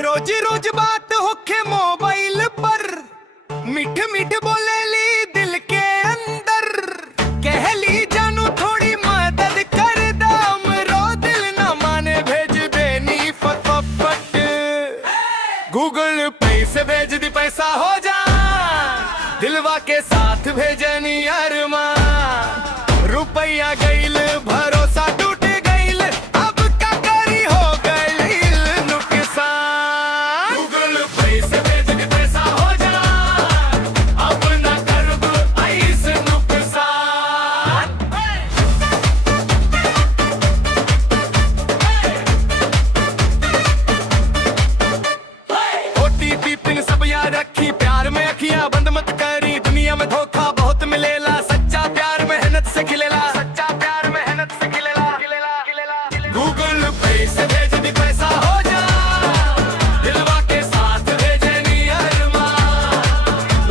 रोज रोज बात होखे मोबाइल पर, मीठ मीठ बोले ली दिल के अंदर। कह ली जानू थोड़ी मदद कर दाम, रो दिल ना माने भेज देनी फटाफट। गूगल पे से भेज दी पैसा हो जा, दिलवा के साथ भेजनी अरमा। रुपया गईल भरोसा टूट गईल, अब का करी हो गईल नुकसान। गूगल पे से भेज दी पैसा हो जा, अब ना करब ऐस नुकसान। OTP पिन सब याद रखी, प्यार में अखियां बंद मत करी। दुनिया में धोखा बहुत मिलेला, सच्चा प्यार मेहनत से खिलेला। सच्चा प्यार मेहनत से खिलेला। गूगल पे से भेज दी पैसा हो जा, दिलवा के साथ भेजनी अरमा।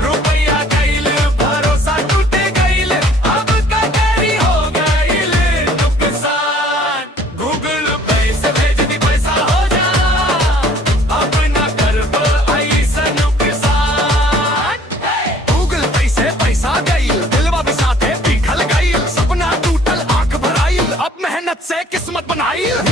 रुपया गईल भरोसा टूट गईल, अब का करी हो गईल नुकसान। गूगल पे से भेज दी पैसा हो जा, अब ना करब ऐसा नुकसान। गूगल पे से पैसा गईल, दिलवा भी साथे पिघल गईल। सपना टूटल आंख भराइल, अब मेहनत से किस्मत बनाइल।